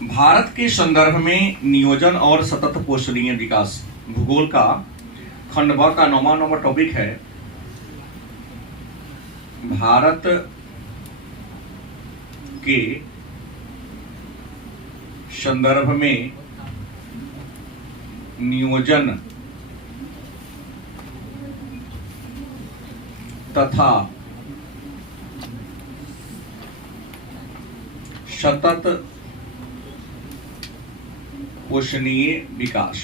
भारत के संदर्भ में नियोजन और सतत पोषणीय विकास भूगोल का खंड ब का 9वां नंबर टॉपिक है भारत के संदर्भ में नियोजन तथा सतत पोषणीय विकास।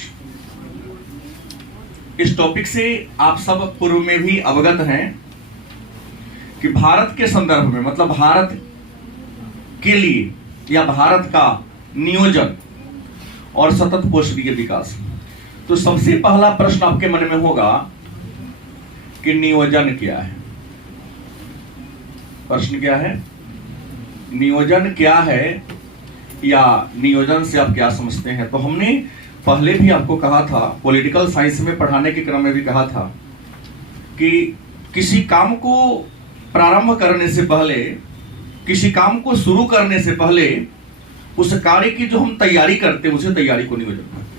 इस टॉपिक से आप सब पूर्व में भी अवगत हैं कि भारत के संदर्भ में मतलब भारत के लिए या भारत का नियोजन और सतत पोषणीय विकास। तो सबसे पहला प्रश्न आपके मन में होगा कि नियोजन क्या है। प्रश्न क्या है? नियोजन क्या है या नियोजन से आप क्या समझते हैं? तो हमने पहले भी आपको कहा था, पॉलिटिकल साइंस में पढ़ाने के क्रम में भी कहा था कि किसी काम को प्रारंभ करने से पहले, किसी काम को शुरू करने से पहले उस कार्य की जो हम तैयारी करते हैं उसे तैयारी को नियोजन कहते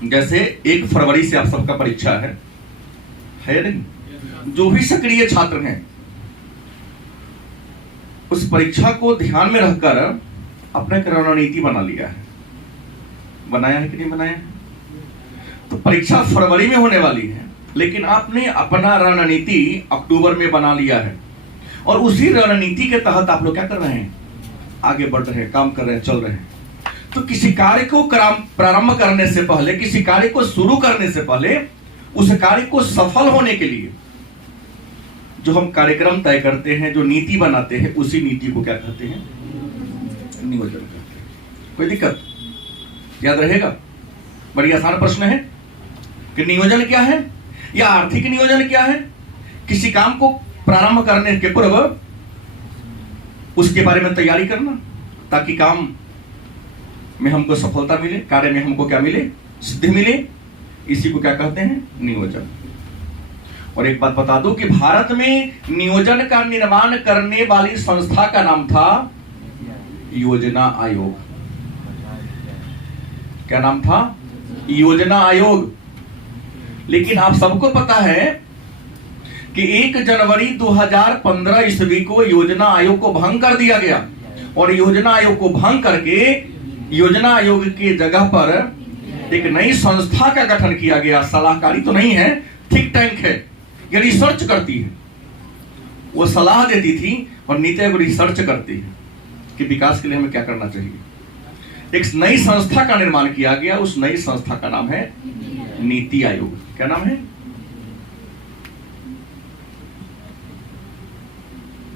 हैं। जैसे 1 फरवरी से आप सबका परीक्षा है नहीं? जो भी सक्रिय छात्र हैं उस परीक्षा को ध्यान में रखकर अपने रणनीति बना लिया है। बनाया है कि नहीं बनाया है? तो परीक्षा फरवरी में होने वाली है, लेकिन आपने अपना रणनीति अक्टूबर में बना लिया है और उसी रणनीति के तहत आप लोग क्या कर रहे हैं? आगे बढ़ रहे हैं, काम कर रहे हैं, चल रहे हैं। तो किसी कार्य को प्रारंभ करने से पहले, किसी कार्य को शुरू करने से पहले उस कार्य को सफल होने के लिए जो हम कार्यक्रम तय करते हैं, जो नीति बनाते हैं, उसी नीति को क्या कहते हैं? नियोजन कहते हैं। कोई दिक्कत? याद रहेगा? बड़ी आसान प्रश्न है कि नियोजन क्या है या आर्थिक नियोजन क्या है। किसी काम को प्रारंभ करने के पूर्व उसके बारे में तैयारी करना ताकि काम में हमको सफलता मिले, कार्य में हमको क्या मिले? सिद्धि मिले। इसी को क्या कहते हैं? नियोजन। और एक बात बता दूं कि भारत में नियोजन का निर्माण करने वाली संस्था का नाम था योजना आयोग। क्या नाम था? योजना आयोग। लेकिन आप सबको पता है कि 1 जनवरी 2015 ईस्वी को योजना आयोग को भंग कर दिया गया और योजना आयोग को भंग करके योजना आयोग की जगह पर एक नई संस्था का गठन किया गया। सलाहकारी तो नहीं है, थिंक टैंक है, ये रिसर्च करती है। वो सलाह देती थी और नीति आयोग रिसर्च करती है कि विकास के लिए हमें क्या करना चाहिए। एक नई संस्था का निर्माण किया गया। उस नई संस्था का नाम है नीति आयोग। क्या नाम है?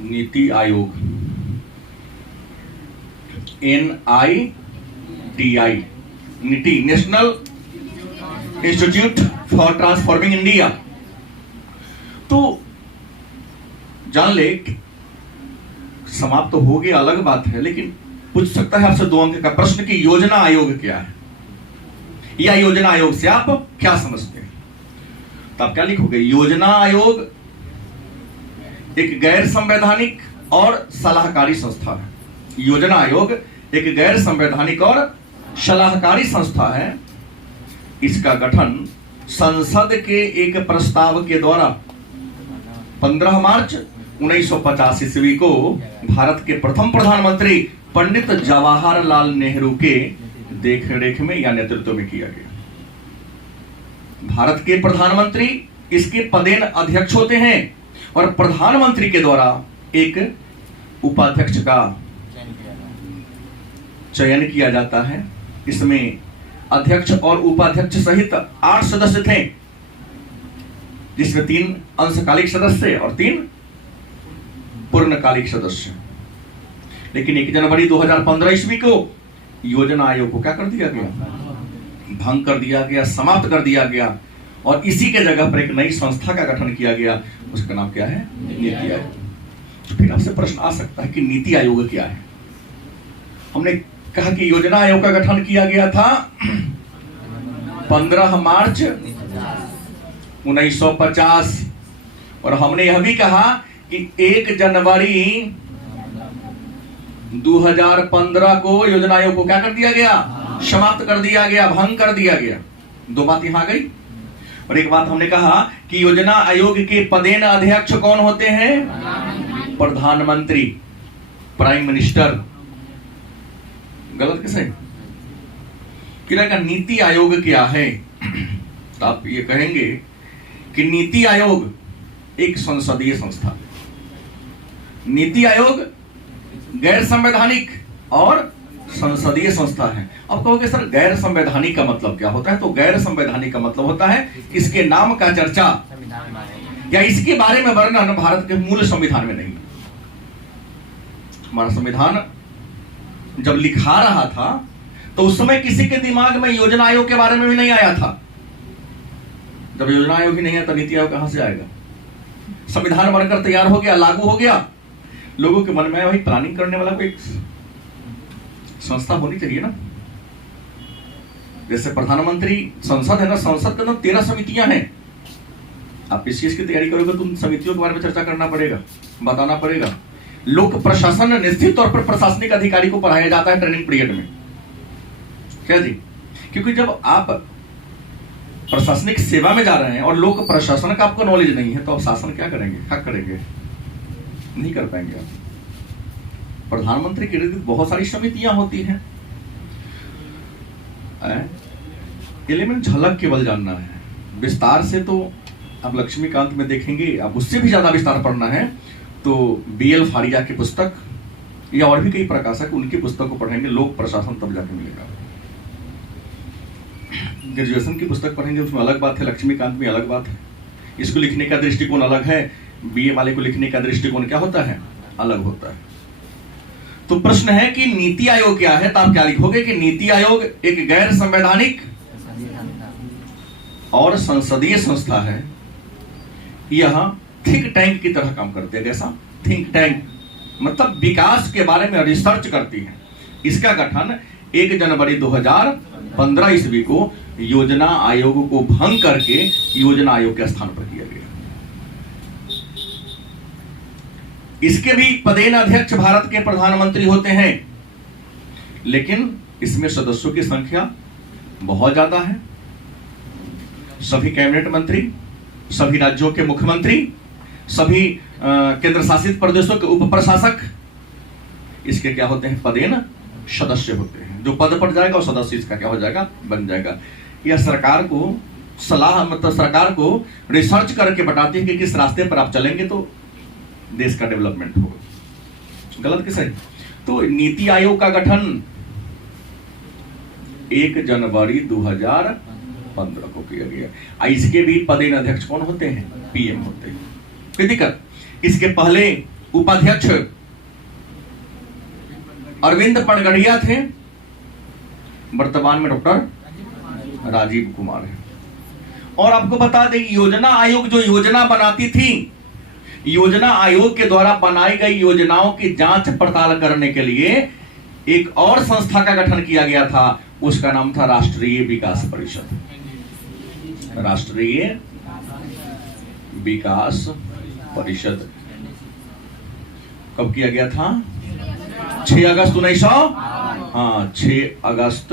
नीति आयोग। NITI, नीति, national institute for transforming India. तो जान ले, समाप्त तो हो गया, अलग बात है, लेकिन पूछ सकता है आपसे 2 अंक का प्रश्न कि योजना आयोग क्या है या योजना आयोग से आप क्या समझते हैं। तो आप क्या लिखोगे? योजना आयोग एक गैर संवैधानिक और सलाहकारी संस्था है। योजना आयोग एक गैर संवैधानिक और सलाहकारी संस्था है। इसका गठन संसद के एक प्रस्ताव के द्वारा 15 मार्च 1950 ईस्वी को भारत के प्रथम प्रधानमंत्री पंडित जवाहरलाल नेहरू के देखरेख में या नेतृत्व में किया गया। भारत के प्रधानमंत्री इसके पदेन अध्यक्ष होते हैं और प्रधानमंत्री के द्वारा एक उपाध्यक्ष का चयन किया जाता है। इसमें अध्यक्ष और उपाध्यक्ष सहित 8 सदस्य थे, जिसमें 3 अंशकालिक सदस्य और 3 पूर्णकालिक सदस्य। लेकिन 1 जनवरी 2015 ईस्वी को योजना आयोग को क्या कर दिया गया? भंग कर दिया गया, समाप्त कर दिया गया और इसी के जगह पर एक नई संस्था का गठन किया गया। उसका नाम क्या है? नीति आयोग। तो फिर आपसे प्रश्न आ सकता है कि नीति आयोग क्या है। हमने कहा कि योजना आयोग का गठन किया गया था 15 मार्च 1950 और हमने यह भी कहा कि 1 जनवरी 2015 को योजना आयोग को क्या कर दिया गया? समाप्त कर दिया गया, भंग कर दिया गया। दो बात यहां आ गई। और एक बात हमने कहा कि योजना आयोग के पदेन अध्यक्ष कौन होते हैं? प्रधानमंत्री, प्राइम मिनिस्टर। गलत कैसे? कि नीति आयोग क्या है? तो आप ये कहेंगे कि नीति आयोग एक संसदीय संस्था, नीति आयोग गैर संवैधानिक और संसदीय संस्था है। अब कहोगे सर गैर संवैधानिक का मतलब क्या होता है? तो गैर संवैधानिक का मतलब होता है इसके नाम का चर्चा या इसके बारे में वर्णन भारत के मूल संविधान में नहीं। हमारा संविधान जब लिखा रहा था तो उस समय किसी के दिमाग में योजना आयोग के बारे में भी नहीं आया था। जब योजना आयोग ही नहीं है तो नीति आयोग कहां से आएगा? संविधान बनकर तैयार हो गया, लागू हो गया, लोगों के मन में भाई प्लानिंग करने वाला कोई संस्था होनी चाहिए ना। जैसे प्रधानमंत्री संसद है ना, संसद के अंदर 13 समितियां हैं। आप इस चीज की तैयारी करोगे तो उन समितियों के बारे में चर्चा करना पड़ेगा, बताना पड़ेगा। लोक प्रशासन निश्चित तौर पर प्रशासनिक अधिकारी को पढ़ाया जाता है ट्रेनिंग पीरियड में। क्या जी? क्योंकि जब आप प्रशासनिक सेवा में जा रहे हैं और लोक प्रशासन का आपको नॉलेज नहीं है तो आप शासन क्या करेंगे? क्या करेंगे? नहीं कर पाएंगे आप। प्रधानमंत्री के इर्द बहुत सारी समितियां होती हैं। एलिमेंट झलक केवल जानना है, विस्तार से तो आप लक्ष्मीकांत में देखेंगे। अब उससे भी ज्यादा विस्तार पढ़ना है तो BL फारिया की पुस्तक या और भी कई प्रकाशक उनकी पुस्तक को पढ़ेंगे, लोक प्रशासन, तब जाके मिलेगा। ग्रेजुएशन की पुस्तक पढ़ेंगे, उसमें अलग बात है, लक्ष्मीकांत में अलग बात है। इसको लिखने का दृष्टिकोण अलग है, BA वाले को लिखने का दृष्टिकोण क्या होता है? अलग होता है। तो प्रश्न है कि नीति आयोग क्या है? तो आप क्या लिखोगे कि नीति आयोग एक गैर संवैधानिक और संसदीय संस्था है। यह थिंक टैंक की तरह काम करती है। कैसा? थिंक टैंक मतलब विकास के बारे में रिसर्च करती है। इसका गठन 1 जनवरी 2015 ईस्वी को योजना आयोग को भंग करके योजना आयोग के स्थान पर किया गया। इसके भी पदेन अध्यक्ष भारत के प्रधानमंत्री होते हैं, लेकिन इसमें सदस्यों की संख्या बहुत ज्यादा है। सभी कैबिनेट मंत्री, सभी राज्यों के मुख्यमंत्री, सभी केंद्र शासित प्रदेशों के उप प्रशासक इसके क्या होते हैं? पदेन सदस्य होते हैं। जो पद पर जाएगा वो सदस्य इसका क्या हो जाएगा? बन जाएगा। यह सरकार को सलाह, मतलब सरकार को रिसर्च करके बताती है कि किस रास्ते पर आप चलेंगे तो देश का डेवलपमेंट होगा। गलत कि सही? तो नीति आयोग का गठन 1 जनवरी 2015 को किया गया। इसके भी पदेन अध्यक्ष कौन होते हैं? PM होते हैं। कोई दिक्कत? इसके पहले उपाध्यक्ष अरविंद पनगड़िया थे, वर्तमान में डॉक्टर राजीव कुमार है। और आपको बता दें योजना आयोग जो योजना बनाती थी, योजना आयोग के द्वारा बनाई गई योजनाओं की जांच पड़ताल करने के लिए एक और संस्था का गठन किया गया था। उसका नाम था राष्ट्रीय विकास परिषद। राष्ट्रीय विकास परिषद कब किया गया था? 6 अगस्त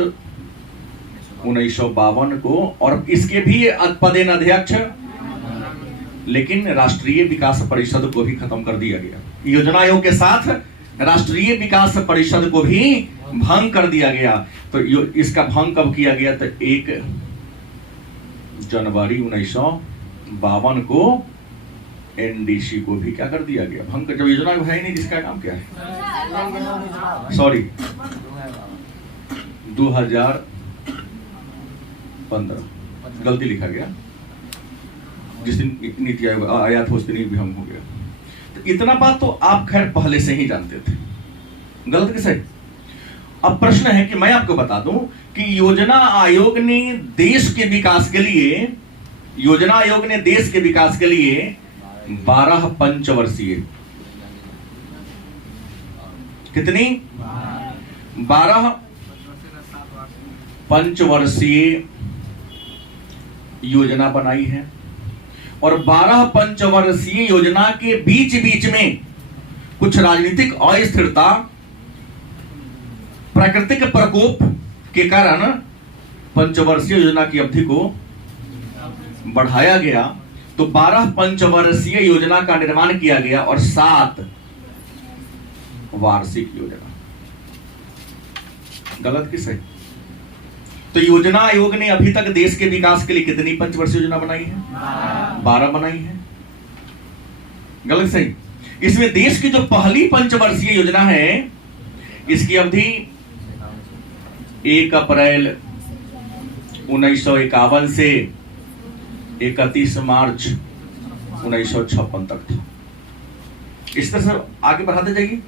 1952 को। और इसके भी पदेन अध्यक्ष, लेकिन राष्ट्रीय विकास परिषद को भी खत्म कर दिया गया। योजना आयोग के साथ राष्ट्रीय विकास परिषद को भी भंग कर दिया गया। तो इसका भंग कब किया गया? तो 1 जनवरी 1952 को NDC को भी क्या कर दिया गया? भंग कर। जब योजना आयोग है ही नहीं, जिसका काम क्या है? सॉरी 2015 गलती लिखा गया। जिस दिन नीति आयोग आया था उस दिन भी भंग हो गया। तो इतना बात तो आप खैर पहले से ही जानते थे। गलत कैसे? अब प्रश्न है कि मैं आपको बता दूं कि योजना आयोग ने देश के विकास के लिए, योजना आयोग ने देश के विकास के लिए 12 पंचवर्षीय, कितनी? 12 पंचवर्षीय योजना बनाई है। और 12 पंचवर्षीय योजना के बीच बीच में कुछ राजनीतिक अस्थिरता प्राकृतिक प्रकोप के कारण पंचवर्षीय योजना की अवधि को बढ़ाया गया, तो 12 पंचवर्षीय योजना का निर्माण किया गया और 7 वार्षिक योजना। गलत कि सही? तो योजना आयोग ने अभी तक देश के विकास के लिए कितनी पंचवर्षीय योजना बनाई है? 12 बनाई है। गलत सही? इसमें देश की जो पहली पंचवर्षीय योजना है, इसकी अवधि 1 अप्रैल 1951 से 31 मार्च 1956 तक था। इस तरह से आगे बढ़ाते जाइए।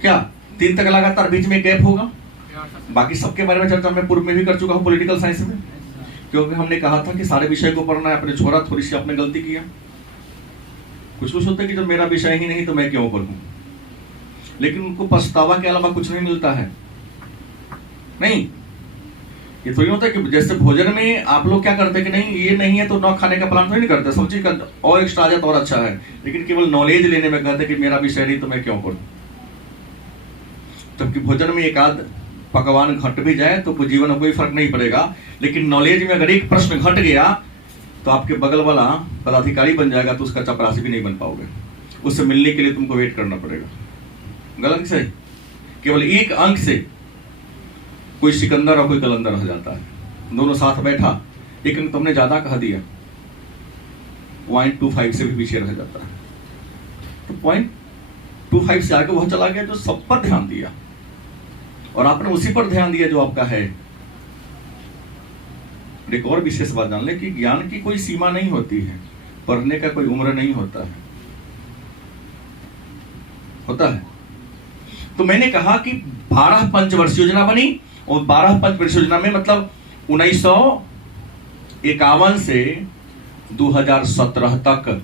क्या 3 तक लगातार, बीच में गैप होगा? बाकी सबके बारे में चर्चा मैं पूर्व में भी कर चुका हूं पॉलिटिकल साइंस में, क्योंकि हमने कहा था कि सारे विषय को पढ़ना है। अपने छोड़ा, थोड़ी सी आपने गलती किया। कुछ होता है कि जब मेरा विषय ही नहीं तो मैं क्यों पढ़ूं, लेकिन उनको पछतावा के अलावा कुछ नहीं मिलता है। नहीं, ये थोड़ी होता है कि जैसे भोजन में आप लोग क्या करते हैं कि नहीं ये नहीं है तो ना खाने का प्लान नहीं करते, सब चीज का और एक्स्ट्रा आ जाए तो और अच्छा है, लेकिन केवल नॉलेज लेने में कहते कि मेरा विषय नहीं तो मैं क्यों पढ़ूं। जबकि भोजन में एक आध पकवान घट भी जाए तो जीवन में कोई फर्क नहीं पड़ेगा, लेकिन नॉलेज में अगर एक प्रश्न घट गया तो आपके बगल वाला पदाधिकारी बन जाएगा तो उसका चपरासी भी नहीं बन पाओगे, उससे मिलने के लिए तुमको वेट करना पड़ेगा। गलत सही? केवल एक अंक से कोई सिकंदर और कोई कलंदर हो जाता है। दोनों साथ बैठा, एक अंक तुमने ज्यादा कह दिया, 0.25 से भी पीछे रह जाता है। तो 0.25 से आगे वह चला गया जो सब पर ध्यान दिया, और आपने उसी पर ध्यान दिया जो आपका है। एक और विशेष बात जान ले कि ज्ञान की कोई सीमा नहीं होती है, पढ़ने का कोई उम्र नहीं होता है। होता है तो मैंने कहा कि 12 पंचवर्षीय योजना बनी, और 12 पंचवर्षीय योजना में मतलब 1951 से 2017 तक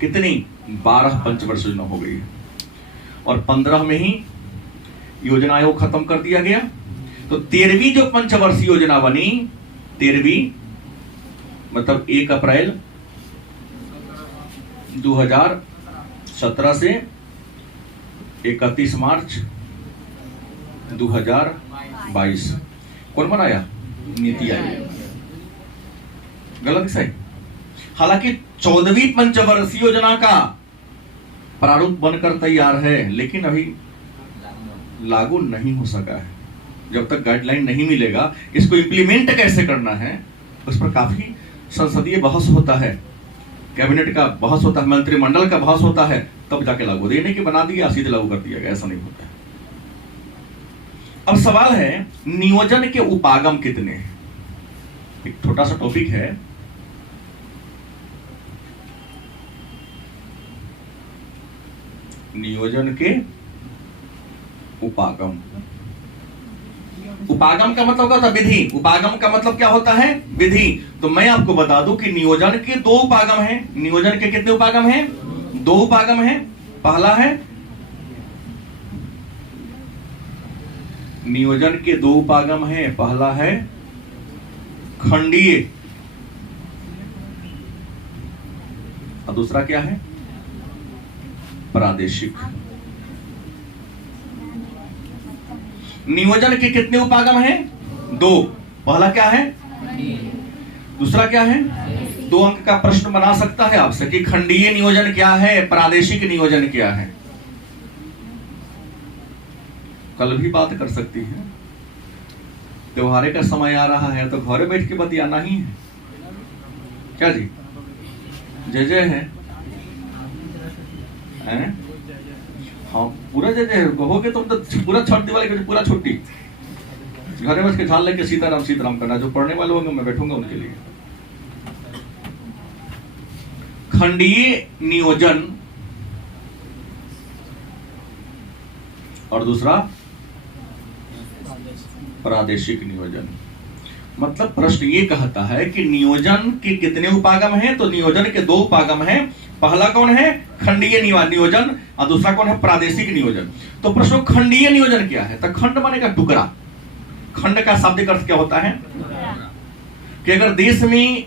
कितनी 12 पंचवर्षीय योजना हो गई है, और 15 में ही योजना आयोग खत्म कर दिया गया। तो 13वीं जो पंचवर्षीय योजना बनी, 13वीं मतलब 1 अप्रैल 2017 से 31 मार्च 2022 कौन बनाया? नीति आयोग। गलत सही? हालांकि 14वीं पंचवर्षीय योजना का प्रारूप बनकर तैयार है, लेकिन अभी लागू नहीं हो सका है। जब तक गाइडलाइन नहीं मिलेगा, इसको इंप्लीमेंट कैसे करना है उस पर काफी संसदीय बहस होता है, कैबिनेट का बहस होता है, मंत्रिमंडल का बहस होता है, तब जाके लागू। देने की बना दिया सीधे लागू कर दिया गया, ऐसा नहीं होता है। अब सवाल है नियोजन के उपागम कितने हैं? एक छोटा सा टॉपिक है, नियोजन के उपागम। उपागम का मतलब क्या होता है? विधि। उपागम का मतलब क्या होता है? विधि। तो मैं आपको बता दूं कि नियोजन के 2 उपागम हैं। नियोजन के कितने उपागम हैं? 2 उपागम हैं। पहला है नियोजन के 2 उपागम हैं। पहला है खंडीय, और दूसरा क्या है? प्रादेशिक। नियोजन के कितने उपागम हैं? 2। पहला क्या है? दूसरा क्या है? 2 अंक का प्रश्न बना सकता है आपसे कि खंडीय नियोजन क्या है, प्रादेशिक नियोजन क्या है। कल भी बात कर सकती है। त्योहारे का समय आ रहा है तो घरे बैठ के बतियाना ही है। क्या जी? जय जय है? हाँ, पूरा जय जय कहोगे तुम तो पूरा छठ दिवाली के पूरा छुट्टी, घरे बस के झाल लेके सीताराम सीताराम करना। जो पढ़ने वाले होंगे मैं बैठूंगा उनके लिए। खंडीय नियोजन और दूसरा प्रादेशिक नियोजन। मतलब प्रश्न ये कहता है कि नियोजन के कितने उपागम हैं? तो नियोजन के 2 उपागम हैं। पहला कौन है? खंडीय नियोजन, और दूसरा कौन है? प्रादेशिक नियोजन। तो प्रश्न खंडीय नियोजन क्या है? तो खंड माने का टुकड़ा। खंड का शाब्दिक अर्थ क्या होता है? कि अगर देश में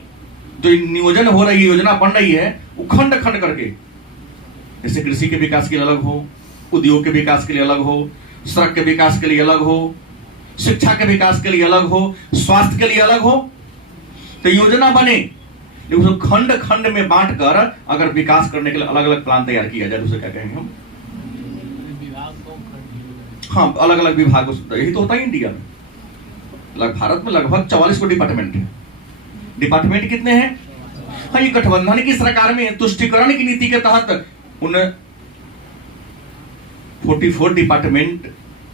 जो नियोजन हो रही है, योजना बन रही है, वो खंड खंड करके, जैसे कृषि के विकास के लिए अलग हो, उद्योग के विकास के लिए अलग हो, सड़क के विकास के लिए अलग हो, शिक्षा के विकास के लिए अलग हो, स्वास्थ्य के लिए अलग हो, तो योजना बने, लेकिन उसको खंड खंड में बांट कर अगर विकास करने के लिए अलग अलग प्लान तैयार किया जाए, उसे क्या कहेंगे हम? हाँ, अलग अलग विभाग, यही तो होता है इंडिया में। भारत में लगभग 44 डिपार्टमेंट है। डिपार्टमेंट कितने हैं? हाँ, ये गठबंधन की सरकार में तुष्टिकरण की नीति के तहत उन 44 डिपार्टमेंट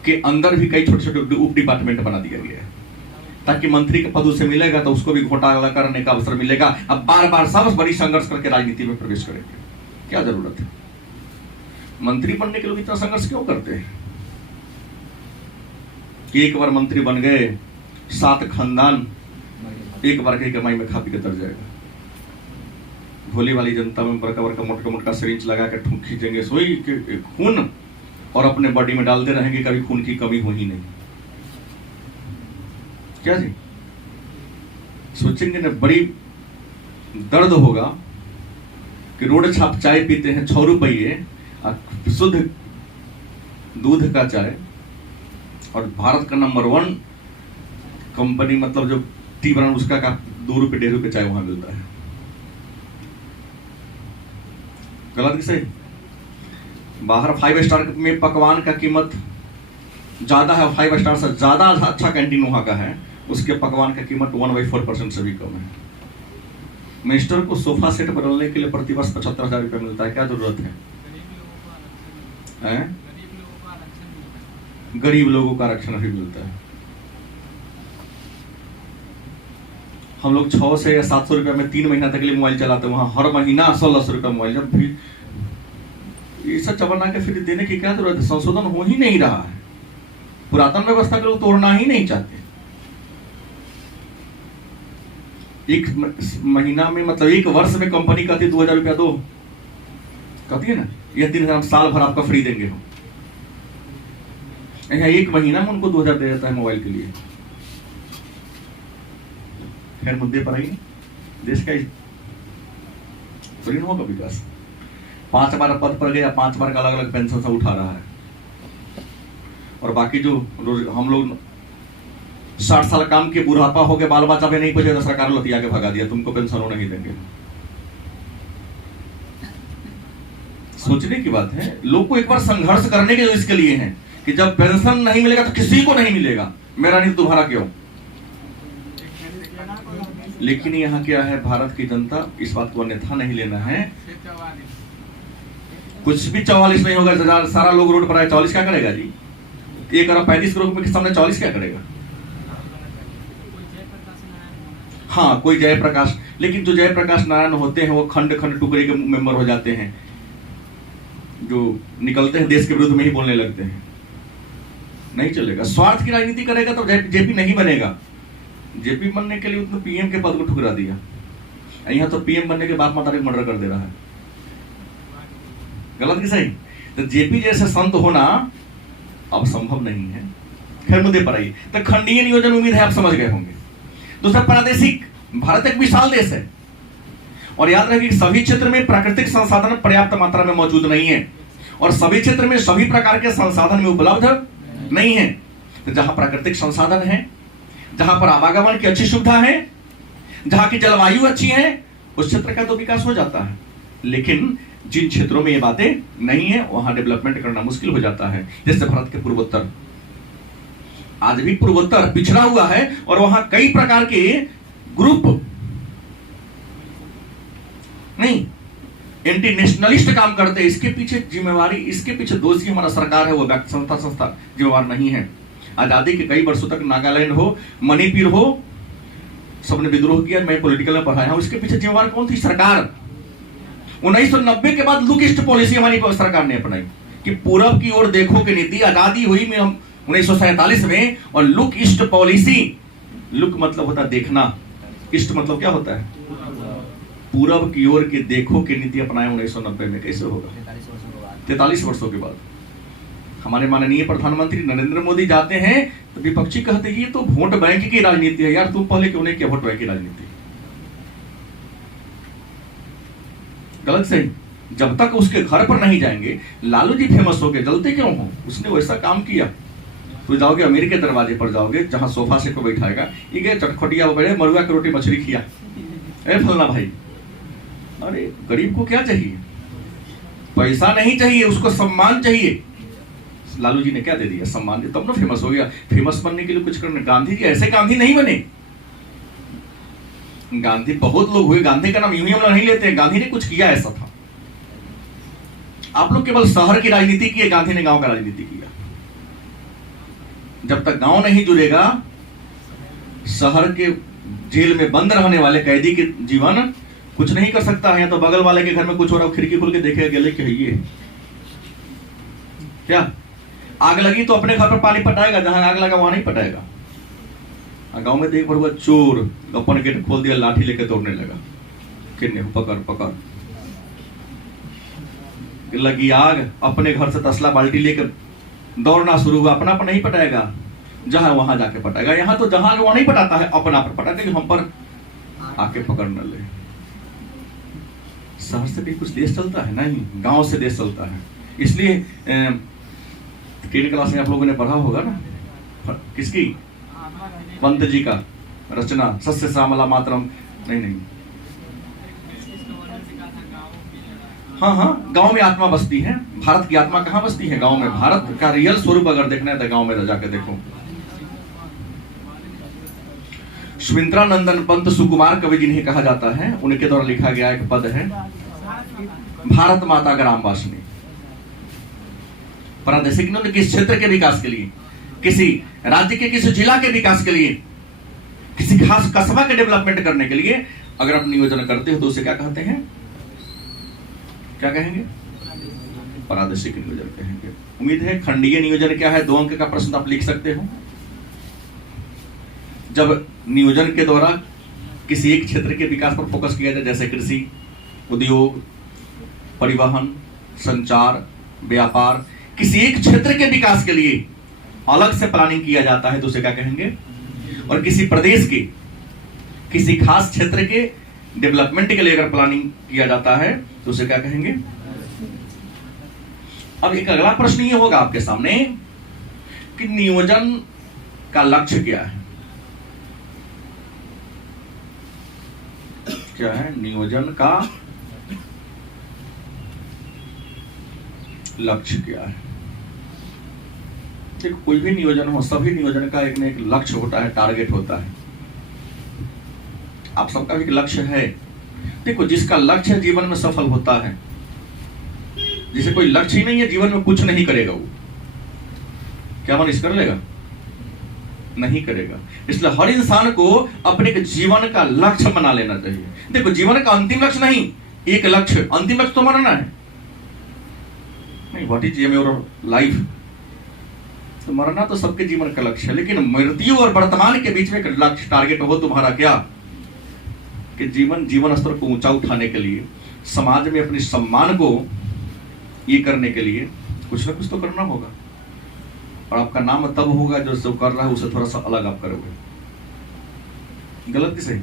के अंदर भी कई छोटे छोटे उप डिपार्टमेंट बना दिया गया है, ताकि मंत्री के पद उसे मिलेगा तो उसको भी घोटाला करने का अवसर मिलेगा। अब बार बार सब बड़ी संघर्ष करके राजनीति में प्रवेश करेंगे, क्या जरूरत है? मंत्री बनने के लोग इतना संघर्ष क्यों करते हैं कि एक बार मंत्री बन गए, 7 खानदान एक बार की कमाई में खा पी के तर जाएगा। भोली वाली जनता में बड़का बड़का मोटका मोटका सिरिंज लगा के खींचेंगे सोई के खून और अपने बॉडी में डालते रहेंगे, कभी खून की कमी हो ही नहीं। क्या जी सोचेंगे ना, बड़ी दर्द होगा कि रोड छाप चाय पीते हैं 6 रुपये, शुद्ध दूध का चाय, और भारत का नंबर 1 कंपनी मतलब जो टी ब्रांड उसका का 2 रुपये 1.5 रुपये चाय वहां मिलता है। गलत कि सही? बाहर 5 स्टार में पकवान का कीमत ज्यादा है, 5 स्टार से ज्यादा अच्छा कैंटीन वहां का है, उसके पकवान का कीमत 1/4% से भी कम है। मिनिस्टर को सोफा सेट बदलने के लिए प्रतिवर्ष 75,000 रुपये मिलता है, क्या जरूरत है? गरीब लोगों का आरक्षण भी मिलता है। हम लोग 600 से 700 रुपये में 3 महीना तक के लिए मोबाइल चलाते हैं, वहां हर महीना 1600 रुपये मोबाइल। जब भी ये सब चबना के फिर देने की क्या जरूरत है? संशोधन हो ही नहीं रहा है, पुरातन व्यवस्था के लोग तोड़ना ही नहीं चाहते। एक महीना में मतलब एक वर्ष में कंपनी कहती 2000 रुपया दो, कहती है ना, यह 3000 साल भर आपका फ्री देंगे हम, यहाँ एक महीना में उनको 2000 दे देता है मोबाइल के लिए। खैर मुद्दे पर आई, देश का होगा विकास। 5 बार पद पर गया, 5 बार का अलग अलग पेंशन सब उठा रहा है, और बाकी जो हम लोग 60 साल काम के बुढ़ापा हो गए, बाल बच्चा भी नहीं पहुंचे तो सरकार लतिया के भगा दिया, तुमको पेंशन हो नहीं देंगे। सोचने की बात है, लोग को एक बार संघर्ष करने के इसके लिए है कि जब पेंशन नहीं मिलेगा तो किसी को नहीं मिलेगा, मेरा नहीं तुम्हारा क्यों। लेकिन यहाँ क्या है, भारत की जनता इस बात को अन्यथा नहीं लेना है। कुछ भी 44 नहीं होगा, सारा लोग रोड पर आए, 44 क्या करेगा जी? 1,35 करोड़ के सामने 44 क्या करेगा? हाँ, कोई जयप्रकाश, लेकिन जो जयप्रकाश नारायण होते हैं वो खंड खंड टुकड़े के मेंबर हो जाते हैं, जो निकलते हैं देश के विरुद्ध में ही बोलने लगते हैं। नहीं चलेगा, स्वार्थ की राजनीति करेगा तो जेपी नहीं बनेगा। जेपी बनने के लिए उसने पीएम के पद को ठुकरा दिया, यहाँ तो पीएम बनने के बाप माता ने मर्डर कर दे रहा है। गलत कि सही? तो जेपी जैसे संत होना अब संभव नहीं है। खैर मुद्दे पर आइए, तो खंडीय नियोजन उम्मीद है आप समझ गए होंगे। दूसरा, प्रादेशिक, भारत एक विशाल देश है, और याद रखिए सभी क्षेत्र में प्राकृतिक संसाधन पर्याप्त मात्रा में मौजूद नहीं है, और सभी क्षेत्र में सभी प्रकार के संसाधन में उपलब्ध नहीं है। तो जहां प्राकृतिक संसाधन है, जहां पर आवागमन की अच्छी सुविधा है, जहां की जलवायु अच्छी है, उस क्षेत्र का तो विकास हो जाता है। लेकिन जिन क्षेत्रों में ये बातें नहीं है, वहां डेवलपमेंट करना मुश्किल हो जाता है। जैसे भारत के पूर्वोत्तर, आज भी पूर्वोत्तर पिछड़ा हुआ है, और वहां कई प्रकार के ग्रुप नहीं एंटी नेशनलिस्ट काम करते हैं। इसके पीछे जिम्मेवारी, इसके पीछे दोषी हमारा सरकार है, वो व्यक्ति संस्था जिम्मेवार नहीं है। आजादी के कई वर्षों तक नागालैंड हो, मणिपुर हो, सबने विद्रोह किया, मैं पॉलिटिकल में पढ़ाया हूं, इसके पीछे जिम्मेवार कौन थी? सरकार। 1990 के बाद लुक ईस्ट पॉलिसी हमारी सरकार ने अपनाई कि पूरब की ओर देखो की नीति। आजादी हुई में 1947 में, और लुक ईस्ट पॉलिसी, लुक मतलब होता है देखना, ईस्ट मतलब क्या होता है? पूरब की ओर के देखो की नीति अपनाए 1990 में। कैसे होगा? 43 वर्षों के बाद हमारे माननीय प्रधानमंत्री नरेंद्र मोदी जाते हैं तो विपक्षी कहते हैं ये तो वोट बैंक की राजनीति है। यार तुम पहले क्यों नहीं किया वोट बैंक की राजनीति? गलत सही? जब तक उसके घर पर नहीं जाएंगे, लालू जी फेमस हो गए, जलते क्यों हो? उसने वैसा काम किया। तो जाओगे अमीर के दरवाजे पर जाओगे, जहां सोफा सेट पर बैठाएगा, ये गए चटखटिया बड़े मरुआ की रोटी मछली खिया, अरे फलना भाई। अरे गरीब को क्या चाहिए? पैसा नहीं चाहिए, उसको सम्मान चाहिए। लालू जी ने क्या दे दिया? सम्मान दिया, तब ना फेमस हो गया। फेमस बनने के लिए कुछ करना। गांधी जी ऐसे गांधी नहीं बने। गांधी बहुत लोग हुए, गांधी का नाम यूं ही हम लोग नहीं लेते हैं, गांधी ने कुछ किया ऐसा था। आप लोग केवल शहर की राजनीति किए, गांधी ने गांव का राजनीति किया। जब तक गांव नहीं जुड़ेगा, शहर के जेल में बंद रहने वाले कैदी के जीवन कुछ नहीं कर सकता है। तो बगल वाले के घर में कुछ हो रहा, खिड़की खोल के देखेगा, गले क्या ये क्या? आग लगी तो अपने घर पर पानी पटाएगा, जहां आग लगा वहां नहीं पटाएगा। गांव में देख पड़ेगा चोर अपन गेट खोल दिया, लाठी लेके दौड़ने लगा, किन्ने पकड़ पकड़। लगी आग, अपने घर से तसला बाल्टी लेकर दौड़ना शुरू हुआ, अपना पर नहीं पटाएगा, जहां वहां जाके पटाएगा। यहाँ तो जहां वहां नहीं पटाता है, अपना पर पटाते कि हम पर आके पकड़ न ले। शहर से भी कुछ देश चलता है नहीं, गांव से देश चलता है। इसलिए 3 क्लास में आप लोगों ने पढ़ा होगा ना, किसकी? पंत जी का रचना, सस्य श्यामला मातरम। नहीं, हाँ, गांव में आत्मा बसती है। भारत की आत्मा कहाँ बसती है? गांव में। भारत का रियल स्वरूप अगर देखना है तो गांव में जाके देखो। सुमित्रानंदन पंत सुकुमार कवि जिन्हें कहा जाता है, उनके द्वारा लिखा गया एक पद है, भारत माता ग्रामवासिनी। प्रादेशिक ने किस क्षेत्र के विकास के लिए, किसी राज्य के किसी जिला के विकास के लिए, किसी खास कस्बा के डेवलपमेंट करने के लिए अगर आप नियोजन करते हो तो उसे क्या कहते हैं? क्या कहेंगे? प्रादेशिक नियोजन कहेंगे। उम्मीद है खंडीय नियोजन क्या है, 2 अंक का प्रश्न आप लिख सकते हो। जब नियोजन के द्वारा किसी एक क्षेत्र के विकास पर फोकस किया जाए, जैसे कृषि, उद्योग, परिवहन, संचार, व्यापार, किसी एक क्षेत्र के विकास के लिए अलग से प्लानिंग किया जाता है तो उसे क्या कहेंगे? और किसी प्रदेश के किसी खास क्षेत्र के डेवलपमेंट के लिए अगर प्लानिंग किया जाता है तो उसे क्या कहेंगे? अब एक अगला प्रश्न ये होगा आपके सामने कि नियोजन का लक्ष्य क्या है? क्या है नियोजन का लक्ष्य? क्या है? देखो, कोई भी नियोजन हो, सभी नियोजन का एक न एक लक्ष्य होता है, टारगेट होता है। आप सबका भी एक लक्ष्य है। देखो, जिसका लक्ष्य जीवन में सफल होता है, जिसे कोई लक्ष्य ही नहीं है, जीवन में कुछ नहीं करेगा वो। क्या मनीष कर लेगा? नहीं करेगा। इसलिए हर इंसान को अपने जीवन का लक्ष्य बना लेना चाहिए। देखो, जीवन का अंतिम लक्ष्य नहीं, एक लक्ष्य, अंतिम लक्ष्य तो मरना है नहीं। What is your life? तो मरना तो सबके जीवन का लक्ष्य है, लेकिन मृत्यु और वर्तमान के बीच में एक लक्ष्य, टारगेट हो तुम्हारा क्या? कि जीवन स्तर को ऊंचा उठाने के लिए, समाज में अपने सम्मान को ये करने के लिए कुछ ना कुछ तो करना होगा। और आपका नाम तब होगा जो सब कर रहा है उसे थोड़ा सा अलग आप करोगे। गलत की सही?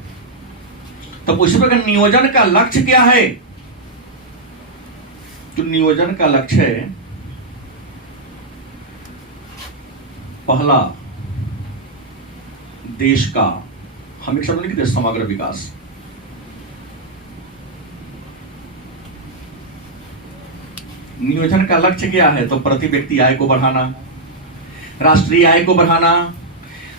तो उसी प्रकार नियोजन का लक्ष्य क्या है? तो नियोजन का लक्ष्य है, पहला, देश का, हम एक शब्द लिखते हैं, समग्र विकास। नियोजन का लक्ष्य क्या है? तो प्रति व्यक्ति आय को बढ़ाना, राष्ट्रीय आय को बढ़ाना,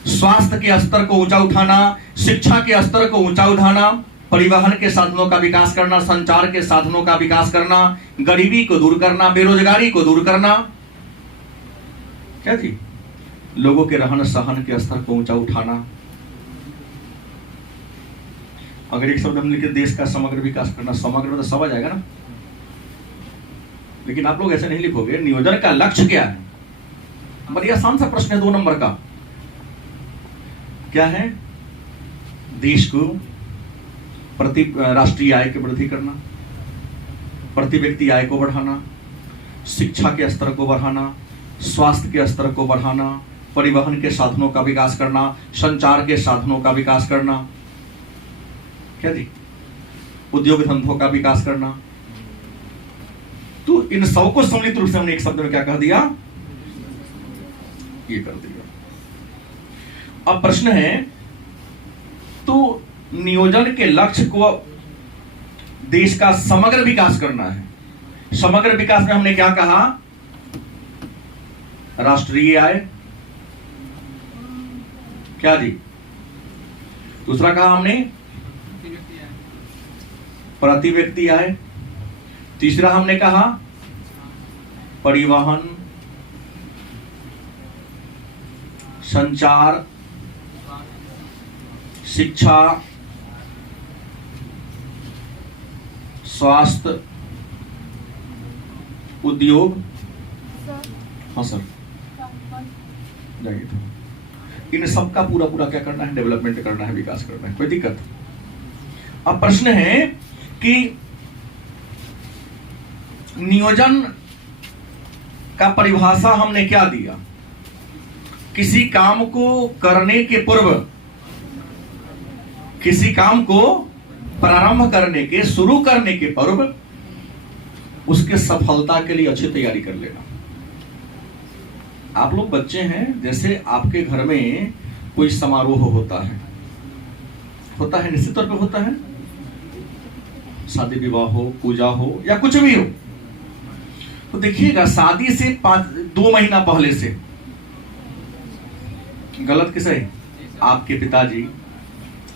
स्वास्थ्य के स्तर को ऊंचा उठाना, शिक्षा के स्तर को ऊंचा उठाना, परिवहन के साधनों का विकास करना, संचार के साधनों का विकास करना, गरीबी को दूर करना, बेरोजगारी को दूर करना, क्या जी, लोगों के रहन सहन के स्तर को ऊंचा उठाना। अगर एक शब्द हम लिखे देश का समग्र विकास करना, समग्र में तो सब आ जाएगा ना, लेकिन आप लोग ऐसे नहीं लिखोगे। नियोजन का लक्ष्य क्या है? बड़ी आसान सा प्रश्न है, 2 नंबर का। क्या है? देश को प्रति राष्ट्रीय आय की वृद्धि करना, प्रति व्यक्ति आय को बढ़ाना, शिक्षा के स्तर को बढ़ाना, स्वास्थ्य के स्तर को बढ़ाना, परिवहन के साधनों का विकास करना, संचार के साधनों का विकास करना, क्या जी, उद्योग धंधों का विकास करना। तो इन सबको सम्मिलित रूप से हमने एक शब्द में क्या कह दिया? ये कर दिया। अब प्रश्न है, तो नियोजन के लक्ष्य को देश का समग्र विकास करना है। समग्र विकास में हमने क्या कहा? राष्ट्रीय आय, क्या जी? दूसरा कहा हमने प्रति व्यक्ति आय। तीसरा हमने कहा परिवहन, संचार, शिक्षा, स्वास्थ्य, उद्योग। हाँ सर, जाइए। इन सबका पूरा पूरा क्या करना है? डेवलपमेंट करना है, विकास करना है। कोई दिक्कत? अब प्रश्न है कि नियोजन का परिभाषा हमने क्या दिया? किसी काम को करने के पूर्व, किसी काम को प्रारंभ करने के, शुरू करने के पूर्व उसके सफलता के लिए अच्छी तैयारी कर लेना। आप लोग बच्चे हैं, जैसे आपके घर में कोई समारोह होता है निश्चित तौर पर होता है, शादी विवाह हो, पूजा हो या कुछ भी हो, तो देखिएगा शादी से 2 महीना पहले से, गलत कि सही, आपके पिताजी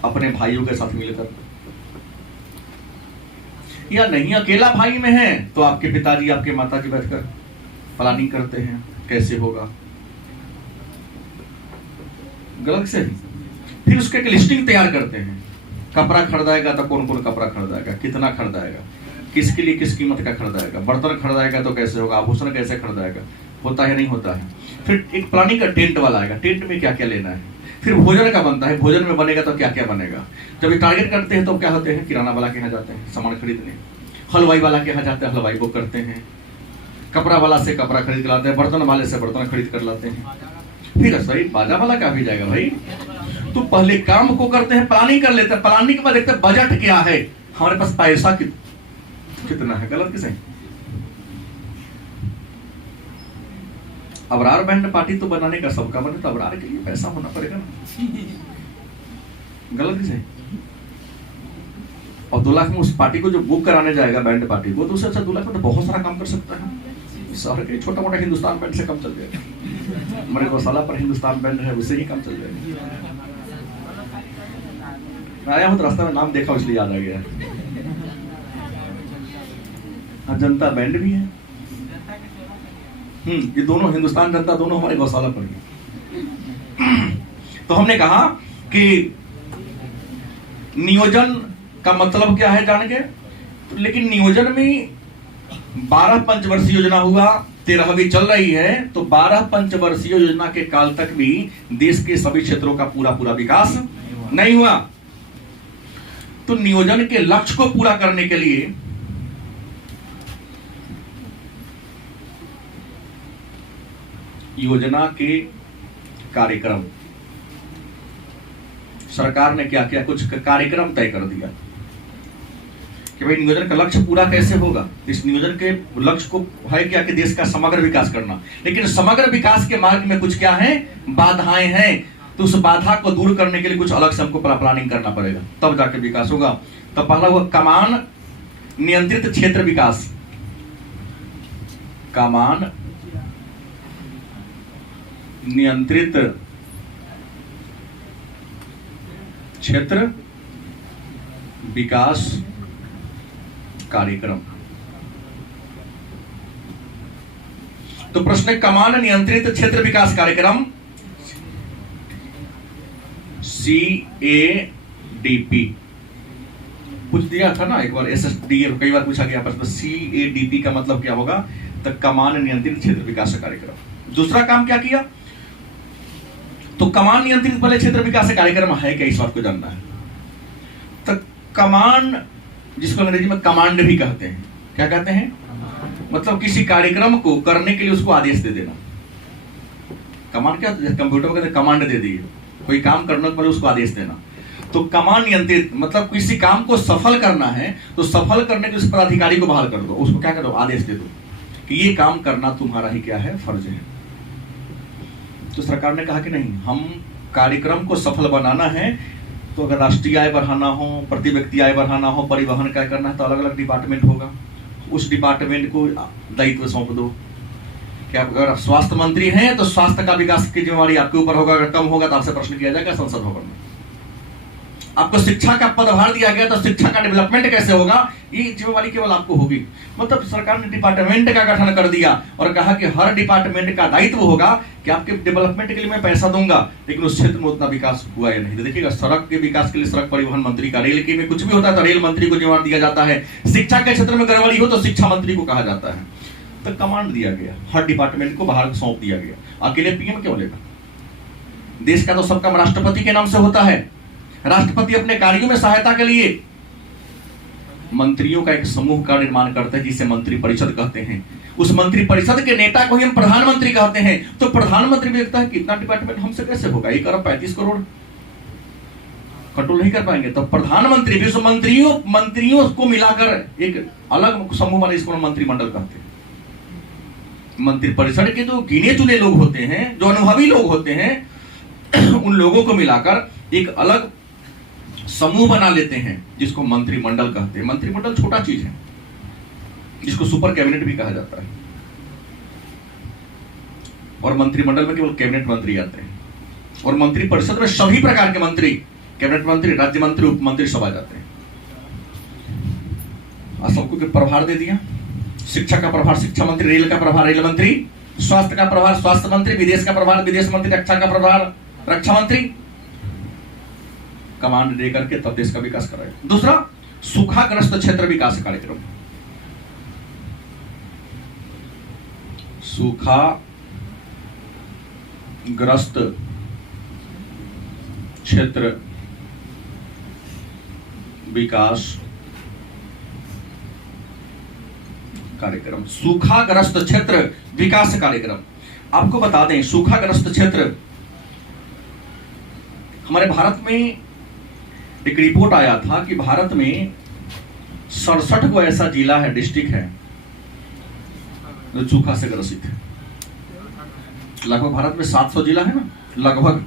अपने भाइयों के साथ मिलकर, या नहीं अकेला भाई में है तो आपके पिताजी आपके माताजी बैठकर प्लानिंग करते हैं कैसे होगा, गलत से। फिर उसके एक लिस्टिंग तैयार करते हैं, कपड़ा खरीदाएगा तो कौन कौन कपड़ा खरीदाएगा, कितना खरीदाएगा, किसके लिए किस कीमत का खरीदाएगा, बर्तन खरीदाएगा तो कैसे होगा, आभूषण कैसे खरीदाएगा, होता है नहीं होता है। फिर एक प्लानिंग का टेंट वाला आएगा, टेंट में क्या क्या लेना है। फिर भोजन का बनता है, भोजन में बनेगा तो क्या क्या बनेगा। जब ये टारगेट करते हैं तो क्या होते हैं, किराना वाला के यहाँ जाते हैं सामान खरीदने, हलवाई वाला के यहाँ जाते हैं, हलवाई बुक करते हैं, कपड़ा वाला से कपड़ा खरीद कर लाते हैं, बर्तन वाले से बर्तन खरीद कर लाते हैं। फिर सही बाजा वाला का भी जाएगा भाई। तो पहले काम को करते हैं, प्लानिंग कर लेते हैं, प्लानिंग के बाद देखते हैं बजट क्या है, हमारे पास पैसा कितना है, गलत कि सही। अबरार बैंड पार्टी तो बनाने का सबका बने, तो अबरार के लिए पैसा होना पड़ेगा ना, गलत कि सही। और 2 लाख में उस पार्टी को जो बुक कराने जाएगा बैंड पार्टी को, तो उससे अच्छा 2 लाख में तो बहुत सारा काम कर सकता है। शहर के छोटा मोटा हिंदुस्तान बैंड से कम चल जाएगा, हमारे गौशाला पर हिंदुस्तान बैंड है, उससे ही काम चल जाएगा। मैं आया हूँ तो रास्ता में नाम देखा इसलिए याद आ गया। हाँ, जनता बैंड भी है। ये दोनों हिंदुस्तान जनता दोनों हमारे गौशाला पर है। तो हमने कहा कि नियोजन का मतलब क्या है जान के, तो लेकिन नियोजन में 12 पंचवर्षीय योजना हुआ, 13वीं चल रही है, तो 12 पंचवर्षीय योजना के काल तक भी देश के सभी क्षेत्रों का पूरा पूरा विकास नहीं हुआ। तो नियोजन के लक्ष्य को पूरा करने के लिए योजना के कार्यक्रम, सरकार ने क्या किया, कुछ कार्यक्रम तय कर दिया कि भाई नियोजन का लक्ष्य पूरा कैसे होगा। इस नियोजन के लक्ष्य को है क्या कि देश का समग्र विकास करना, लेकिन समग्र विकास के मार्ग में कुछ क्या है, बाधाएं हैं। तो उस बाधा को दूर करने के लिए कुछ अलग से हमको प्लानिंग करना पड़ेगा, तब जाके विकास होगा। तो पहला हुआ कमान नियंत्रित क्षेत्र विकास, कमान नियंत्रित क्षेत्र विकास कार्यक्रम। तो प्रश्न है, कमान नियंत्रित क्षेत्र विकास कार्यक्रम CADP पूछ दिया था ना एक बार, SSD कई बार पूछा गया प्रश्न। CADP का मतलब क्या होगा, तो कमान नियंत्रित क्षेत्र विकास कार्यक्रम। दूसरा काम क्या किया, तो कमान नियंत्रित वाले क्षेत्र विकास कार्यक्रम है क्या, इस बात को जानना है। तो कमान, जिसको अंग्रेजी में कमांड भी कहते हैं, क्या कहते हैं, मतलब किसी कार्यक्रम को करने के लिए उसको आदेश दे देना। कमांड क्या, कंप्यूटर को कहते हैं कमांड दे दिए, कोई काम करने के पहले उसको आदेश देना। तो कमान नियंत्रित मतलब किसी काम को सफल करना है, तो सफल करने के उस पदाधिकारी को बहाल कर दो, उसको क्या करो, आदेश दे दो कि ये काम करना तुम्हारा ही क्या है, फर्ज है। तो सरकार ने कहा कि नहीं, हम कार्यक्रम को सफल बनाना है तो अगर राष्ट्रीय आय बढ़ाना हो, प्रति व्यक्ति आय बढ़ाना हो, परिवहन क्या करना है, तो अलग अलग डिपार्टमेंट होगा, उस डिपार्टमेंट को दायित्व सौंप दो। क्या अगर स्वास्थ्य मंत्री हैं तो स्वास्थ्य का विकास की जिम्मेवारी आपके ऊपर होगा, अगर कम होगा तो आपसे प्रश्न किया जाएगा संसद भवन में। आपको शिक्षा का पदभार दिया गया तो शिक्षा का डेवलपमेंट कैसे होगा, ये जिम्मेवारी केवल आपको होगी। मतलब सरकार ने डिपार्टमेंट का गठन कर दिया और कहा कि हर डिपार्टमेंट का दायित्व होगा कि आपके डेवलपमेंट के लिए मैं पैसा दूंगा, लेकिन उस क्षेत्र में उतना विकास हुआ या नहीं। तो देखिएगा, सड़क के विकास के लिए सड़क परिवहन मंत्री का, रेल के में कुछ भी होता है तो रेल मंत्री को जिम्मेवार दिया जाता है, शिक्षा के क्षेत्र में गड़बड़ी हो तो शिक्षा मंत्री को कहा जाता है। तो कमांड दिया गया, हर डिपार्टमेंट को बाहर सौंप दिया गया। अकेले पीएम क्यों लेगा? देश का तो सब काम राष्ट्रपति के नाम से होता है। राष्ट्रपति अपने कार्यों में सहायता के लिए मंत्रियों का एक समूह का निर्माण करते हैं जिसे मंत्री परिषद कहते हैं। उस मंत्री परिषद के नेता को ही हम प्रधानमंत्री कहते हैं। तो प्रधानमंत्री भी देखता है कितना डिपार्टमेंट हमसे कैसे होगा, 1 अरब 35 करोड़ कंट्रोल नहीं कर पाएंगे। तो प्रधानमंत्री भी मंत्रियों को मिलाकर एक अलग समूह बने, इसको मंत्रिमंडल कहते हैं। मंत्री परिषद के जो गिने चुने लोग होते हैं, जो अनुभवी लोग होते हैं, उन लोगों को मिलाकर एक अलग समूह बना लेते हैं जिसको मंत्रिमंडल कहते हैं। मंत्रिमंडल छोटा चीज है जिसको सुपर कैबिनेट भी कहा जाता है, और मंत्रिमंडल में केवल कैबिनेट मंत्री आते हैं, और मंत्री परिषद में सभी प्रकार के मंत्री, कैबिनेट मंत्री, राज्य मंत्री, उप मंत्री सब आ जाते हैं। सबको प्रभार दे दिया। शिक्षा का प्रभार शिक्षा मंत्री, रेल का प्रभार रेल मंत्री, स्वास्थ्य का प्रभार स्वास्थ्य मंत्री, विदेश का प्रभार विदेश मंत्री, रक्षा का प्रभार रक्षा मंत्री। कमांड दे करके तब देश का विकास कराएगा। दूसरा, सूखाग्रस्त क्षेत्र विकास कार्यक्रम। सूखाग्रस्त क्षेत्र विकास कार्यक्रम। सूखाग्रस्त क्षेत्र विकास कार्यक्रम। आपको बता दें, सूखाग्रस्त क्षेत्र हमारे भारत में एक रिपोर्ट आया था कि भारत में 67 को ऐसा जिला है, डिस्ट्रिक्ट है जो सूखा से ग्रसित है। लगभग भारत में 700 जिला है ना, लगभग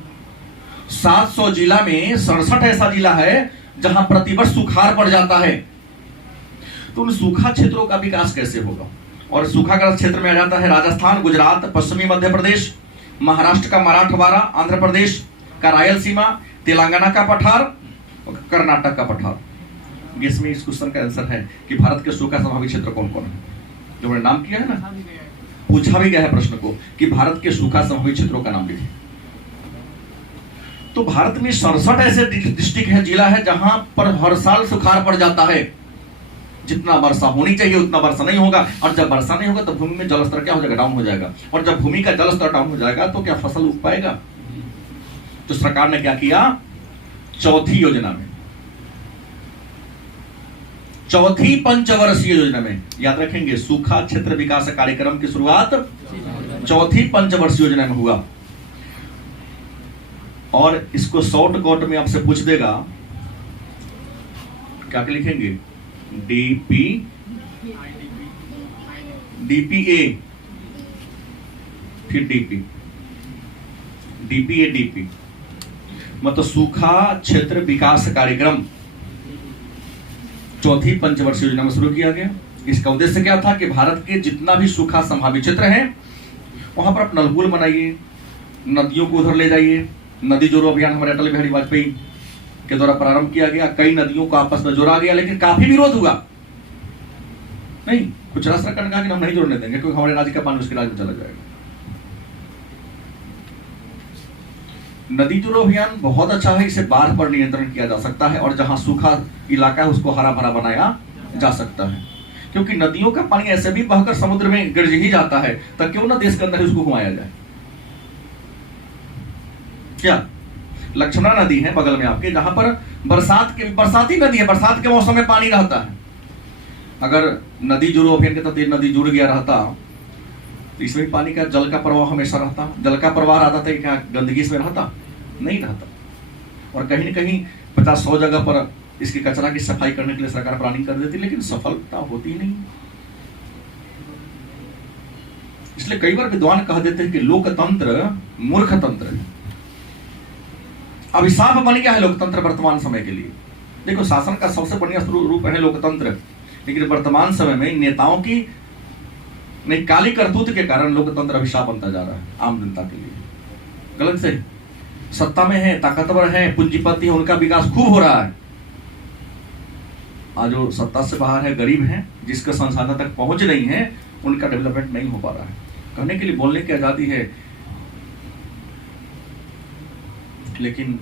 700 जिला में 67 ऐसा जिला है जहां प्रतिवर्ष सुखाड़ पड़ जाता है। तो उन सूखा क्षेत्रों का विकास कैसे होगा? और सूखाग्रस्त क्षेत्र में आ जाता है राजस्थान, गुजरात, पश्चिमी मध्य प्रदेश, महाराष्ट्र का मराठवाड़ा, आंध्र प्रदेश का रायलसीमा, तेलंगाना का पठार और कर्नाटक का पठार। इसमें इस क्वेश्चन का आंसर है कि भारत के सूखा संभावित क्षेत्र कौन कौन है, जो मैंने नाम किया है ना, पूछा भी गया है प्रश्न को कि भारत के सूखा संभावित क्षेत्रों का नाम लिखें। तो भारत में 67 ऐसे डिस्ट्रिक्ट है, जिला है जहां पर हर साल सुखाड़ पड़ जाता है। जितना वर्षा होनी चाहिए उतना वर्षा नहीं होगा, और जब वर्षा नहीं होगा तो भूमि में जलस्तर क्या हो जाएगा, डाउन हो जाएगा, और जब भूमि का जलस्तर डाउन हो जाएगा तो क्या फसल उग पाएगा? तो सरकार ने क्या किया, चौथी योजना में, चौथी पंचवर्षीय योजना में, याद रखेंगे, सूखा क्षेत्र विकास कार्यक्रम की शुरुआत चौथी पंचवर्षीय योजना में हुआ। और इसको शॉर्टकट में आपसे पूछ देगा, क्या लिखेंगे, डीपीए, फिर डीपी, मतलब सूखा क्षेत्र विकास कार्यक्रम चौथी पंचवर्षीय योजना में शुरू किया गया। इसका उद्देश्य क्या था कि भारत के जितना भी सूखा संभावित क्षेत्र है वहां पर आप नलकूल बनाइए, नदियों को उधर ले जाइए। नदी जोड़ो अभियान हमारे अटल बिहारी वाजपेयी के द्वारा प्रारंभ किया गया। कई नदियों को आपस में जोड़ा गया, लेकिन काफी विरोध हुआ। नहीं, कुछ राज्य सरकार ने कहा कि हम नहीं जोड़ने देंगे क्योंकि हमारे राज्य का पानी उसके राज्य में चला जाएगा। नदी जोड़ो अभियान बहुत अच्छा है, इसे बाढ़ पर नियंत्रण किया जा सकता है, और जहां सूखा इलाका है उसको हरा भरा बनाया जा सकता है। क्योंकि नदियों का पानी ऐसे भी बहकर समुद्र में गिर ही जाता है, तो क्यों ना देश के अंदर उसको घुमाया जाए। क्या लक्ष्मणा नदी है बगल में आपके, जहां पर बरसाती नदी है, बरसात के मौसम में पानी रहता है। अगर नदी जोड़ो अभियान के तहत नदी जुड़ गया रहता तो इसमें पानी का जल का प्रवाह हमेशा रहता। जल का प्रवाह रहता था, क्या गंदगी इसमें रहता? नहीं रहता। और कहीं न कहीं 50-100 जगह पर इसके कचरा की सफाई करने के लिए सरकार प्लानिंग कर देती, लेकिन सफलता होती नहीं। इसलिए इसलिए कई बार विद्वान कह देते हैं कि लोकतंत्र मूर्खतंत्र है। अभिशाप बन गया है लोकतंत्र वर्तमान समय के लिए। देखो, शासन का सबसे बढ़िया रूप है लोकतंत्र, लेकिन वर्तमान समय में नेताओं की नहीं काली करतूत के कारण लोकतंत्र अभिशाप बनता जा रहा है आम जनता के लिए। गलत से सत्ता में है, ताकतवर है, पूंजीपति है, उनका विकास खूब हो रहा है। आज जो सत्ता से बाहर है, गरीब हैं, जिसके संसाधन तक पहुंच नहीं है, उनका डेवलपमेंट नहीं हो पा रहा है। कहने के लिए बोलने की आजादी है, लेकिन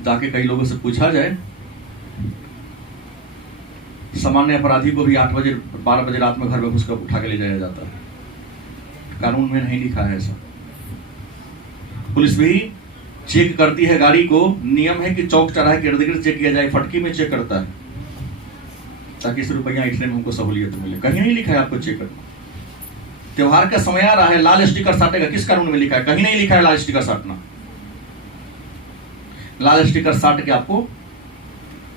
जाके कई लोगों से पूछा जाए, सामान्य अपराधी को भी 8 बजे 12 बजे रात में घर में घुसकर उठा के ले जाया जाता है। कानून में नहीं लिखा है ऐसा। पुलिस भी चेक करती है गाड़ी को, नियम है कि चौक चौराहे के इर्द गिर्द चेक किया जाए, फटकी में चेक करता है ताकि इस रुपया ऐंठने में हमको सहूलियत मिले। कहीं नहीं लिखा है आपको चेक करना। त्योहार का समय आ रहा है, लाल स्टिकर साटेगा, किस कानून में लिखा है? कहीं नहीं लिखा है लाल स्टिकर साटना। लाल स्टिकर साट के आपको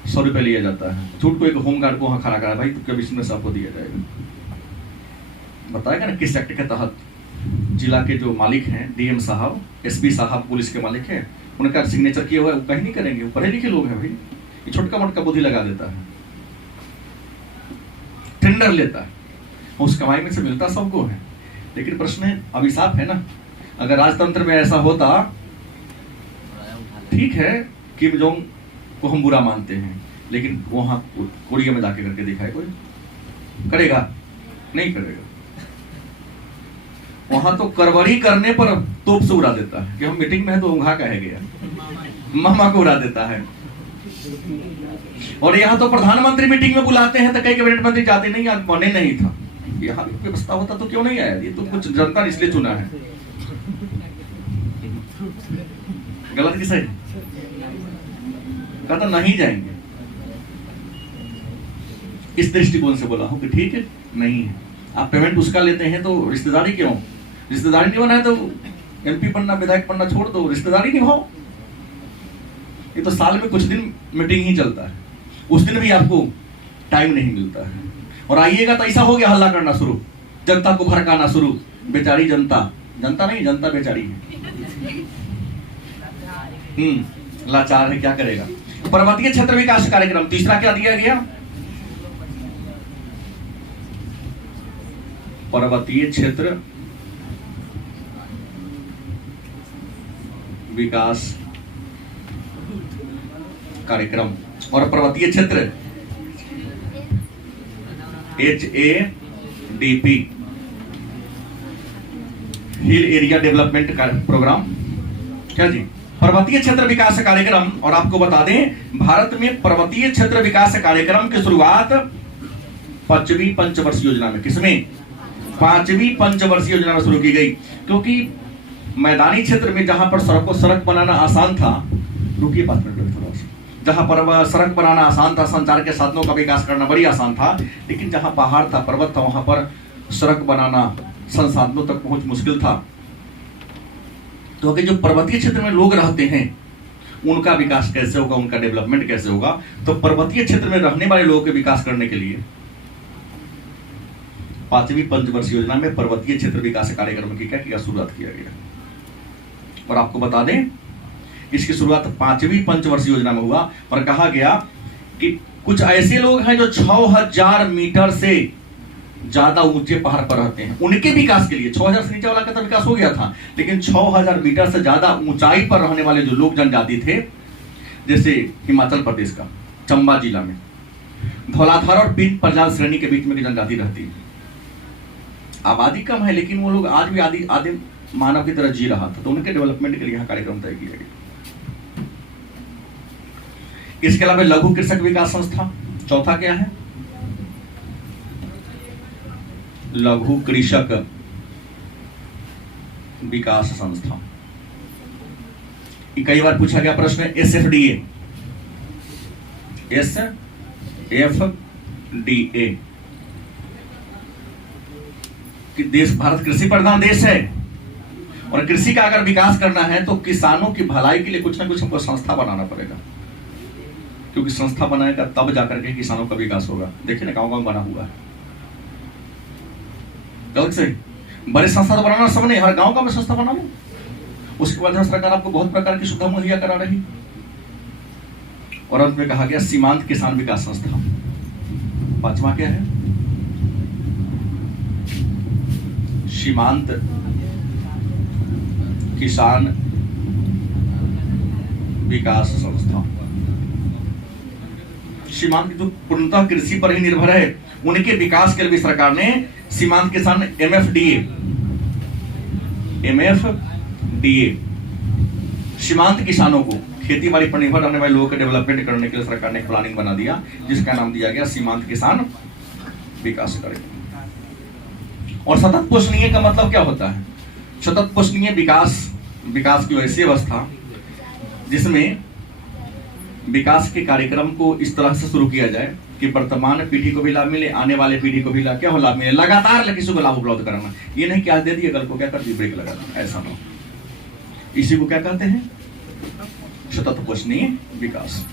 100 रुपये लिया जाता है। छूट को एक होमगार्ड को वहां खड़ा करा, भाई तुमके बीच में से आपको दिया जाएगा। बताएगा ना किस एक्ट के तहत। जिला के जो मालिक हैं, डीएम साहब, एसपी साहब, पुलिस के मालिक हैं, उनका सिग्नेचर किया हुआ है, वो कहीं नहीं करेंगे। पढ़े लिखे लोग हैं भाई, ये छोटका मोटका बुद्धि लगा देता है, टेंडर लेता है, उस कमाई में से मिलता सबको है। लेकिन प्रश्न है, अभिशाप है ना। अगर राजतंत्र में ऐसा होता, ठीक है, किम जोंग को हम बुरा मानते हैं, लेकिन वहां कोरिया में जाके करके दिखाए, कोई करेगा? नहीं करेगा। वहां तो करवरी करने पर तोप से उड़ा देता है कि हम मीटिंग में है तो उंघा कहे गया, मामा को उड़ा देता है। और यहाँ तो प्रधानमंत्री मीटिंग में बुलाते हैं तो कई कैबिनेट मंत्री जाते नहीं, आज बने नहीं था। यहाँ भी व्यवस्था होता तो क्यों नहीं आया? ये तो कुछ जनता ने इसलिए चुना है। गलत कि सही? कहता नहीं जाएंगे। इस दृष्टिकोण से बोला हूं कि ठीक है, नहीं है। आप पेमेंट उसका लेते हैं तो रिश्तेदारी क्यों? रिश्तेदारी निभाना है तो एमपी बनना, विधायक बनना छोड़ दो, रिश्तेदारी निभाओ। ये तो साल में कुछ दिन मीटिंग ही चलता है, उस दिन भी आपको टाइम नहीं मिलता है। और आइएगा तो ऐसा हो गया, हल्ला करना शुरू, जनता को भड़काना शुरू। बेचारी जनता, जनता नहीं, जनता बेचारी है, लाचार है, क्या करेगा। पर्वतीय क्षेत्र विकास कार्यक्रम तीसरा क्या दिया गया? पर्वतीय क्षेत्र विकास कार्यक्रम। और पर्वतीय क्षेत्र HADP, hill area development programme. क्या जी? पर्वतीय क्षेत्र विकास कार्यक्रम। और आपको बता दें, भारत में पर्वतीय क्षेत्र विकास कार्यक्रम की शुरुआत 5वीं पंचवर्षीय योजना में, किसमें? 5वीं पंचवर्षीय योजना में शुरू की गई। क्योंकि मैदानी क्षेत्र में जहां पर सड़क बनाना आसान था, रुकिए 5 मिनट थोड़ा सा, जहां पर सड़क बनाना आसान था, संचार के साधनों का विकास करना बड़ी आसान था, लेकिन जहां पहाड़ था, पर्वत था, वहां पर सड़क बनाना, संसाधनों तक पहुंच मुश्किल था। तो अगर जो पर्वतीय क्षेत्र में लोग रहते हैं, उनका विकास कैसे होगा, उनका डेवलपमेंट कैसे होगा? तो पर्वतीय क्षेत्र में रहने वाले लोगों के विकास करने के लिए 5वीं पंचवर्षीय योजना में पर्वतीय क्षेत्र विकास कार्यक्रम की क्या शुरुआत किया गया। और आपको बता दें, इसकी शुरुआत 5वीं पंचवर्षीय योजना में हुआ और कहा गया कि कुछ ऐसे लोग हैं जो 6000 मीटर से ज्यादा ऊंचे पहाड़ पर रहते हैं, उनके विकास के लिए 6000 से नीचे वाला का तो विकास हो गया था, लेकिन 6000 मीटर से ज्यादा ऊंचाई पर रहने वाले जो लोग जनजाति थे, जैसे हिमाचल प्रदेश का चंबा जिला में धौलाधार और पीन प्रजाल श्रेणी के बीच में जनजाति रहती है। आबादी कम है, लेकिन वो लोग आज भी आदिम मानव की तरह जी रहा था, तो उनके डेवलपमेंट के लिए यहाँ कार्यक्रम तय किया गया। इसके अलावा लघु कृषक विकास संस्था, चौथा क्या है? लघु कृषक विकास संस्था। कई बार पूछा गया प्रश्न है SFDA, कि देश, भारत कृषि प्रधान देश है और कृषि का अगर विकास करना है तो किसानों की भलाई के लिए कुछ ना कुछ हमको संस्था बनाना पड़ेगा, क्योंकि संस्था बनाएगा तब जाकर के किसानों का विकास होगा। देखिए ना, गांव गांव बना हुआ है। गलत सही? बड़े संस्था तो बनाना सब नहीं, हर गांव का में संस्था बना लो। उसके बाद सरकार आपको बहुत प्रकार की सुविधा मुहैया करा रही। और अंत में कहा गया सीमांत किसान विकास संस्था। पांचवा क्या है? सीमांत किसान विकास संस्था। सीमांत जो पूर्णतः कृषि पर ही निर्भर है, उनके विकास के लिए सरकार ने सीमांत किसान एमएफडीए सीमांत किसानों को, खेती बाड़ी पर निर्भर रहने वाले लोगों के डेवलपमेंट करने के लिए सरकार ने प्लानिंग बना दिया, जिसका नाम दिया गया सीमांत किसान विकास कार्यक्रम। और सतत पोषणीय का मतलब क्या होता है? सतत पोषणीय विकास की ऐसी अवस्था जिसमें विकास के कार्यक्रम को इस तरह से शुरू किया जाए कि वर्तमान पीढ़ी को भी लाभ मिले, आने वाले पीढ़ी को भी क्या हो लाभ मिले, लगातार किसी को लाभ उपलब्ध कराना। ये नहीं कि आज दे दिए कल को क्या कर दिए ब्रेक लगा दिया, ऐसा ना। इसी को क्या कहते हैं? सतत पोषणीय विकास।